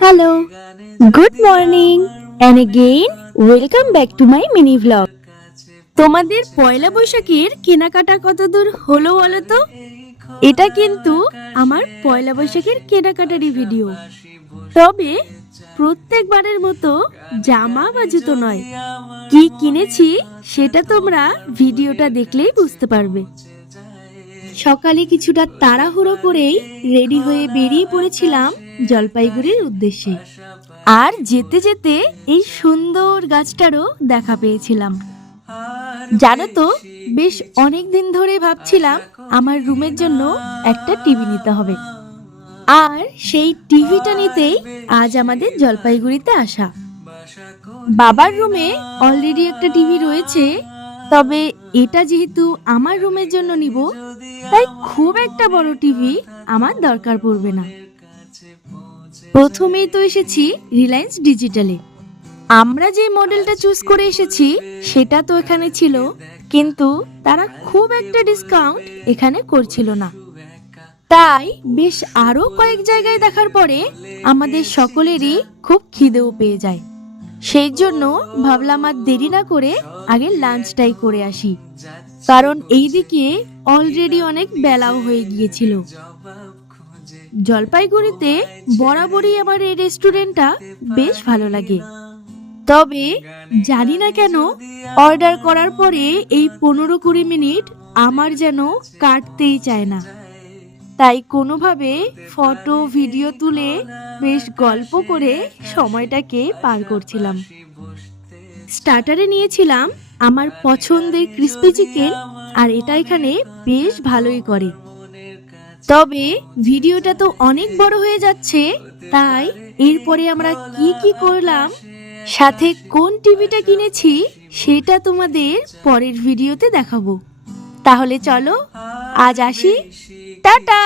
Hello, good morning, and again welcome back to my mini vlog. তোমাদের পয়লা বৈশাখের কেনাকাটা কতদূর হলো বলো তো? এটা কিন্তু আমার পয়লা বৈশাখের কেনাকাটারই ভিডিও। তবে প্রত্যেকবারের মতো জামা বা জুতো নয়, কি কিনেছি সেটা তোমরা ভিডিওটা দেখলেই বুঝতে পারবে। সকালে কিছুটা তাড়াহুড়ো করেই রেডি হয়ে বেরিয়ে পড়েছিলাম জলপাইগুড়ির উদ্দেশ্যে। আর যেতে যেতে এই সুন্দর গাছটারও দেখা পেয়েছিলাম। জানো তো, বেশ অনেক দিন ধরে ভাবছিলাম আমার রুমের জন্য একটা টিভি নিতে হবে। আর সেই টিভিটা নিতেই আজ আমাদের জলপাইগুড়িতে আসা। বাবার রুমে অলরেডি একটা টিভি রয়েছে, তবে এটা যেহেতু আমার রুমের জন্য নিব, তাই খুব একটা বড় টিভি আমার দরকার পড়বে না। প্রথমেই তো এসেছি রিলায়েন্স ডিজিটালে। আমরা যে মডেলটা চুজ করে এসেছি সেটা তো এখানে ছিল, কিন্তু তারা খুব একটা ডিসকাউন্ট এখানে করছিল না। তাই বেশ আরো কয়েক জায়গায় দেখার পরে আমাদের সকলেরই খুব খিদেও পেয়ে যায়। সেই জন্য ভাবলাম আর দেরি না করে আগে লাঞ্চটাই করে আসি, কারণ এইদিকে অলরেডি অনেক বেলাও হয়ে গিয়েছিল। জলপাইগুড়িতে বরাবরই আমার এই রেস্টুরেন্টটা বেশ ভালো লাগে, তবে জানি না কেন অর্ডার করার পরে এই 15-20 মিনিট আমার যেন কাটতেই চায় না। তাই কোনোভাবে ফটো ভিডিও তুলে বেশ গল্প করে সময়টাকে পার করছিলাম। স্টার্টারে নিয়েছিলাম আমার পছন্দের ক্রিসপি চিকেন, আর এটা এখানে বেশ ভালোই করে। তবে ভিডিওটা তো অনেক বড় হয়ে যাচ্ছে, তাই এরপরে আমরা কি কি করলাম, সাথে কোন টিভিটা কিনেছি সেটা তোমাদের পরের ভিডিওতে দেখাবো। তাহলে চলো আজ আসি, টাটা।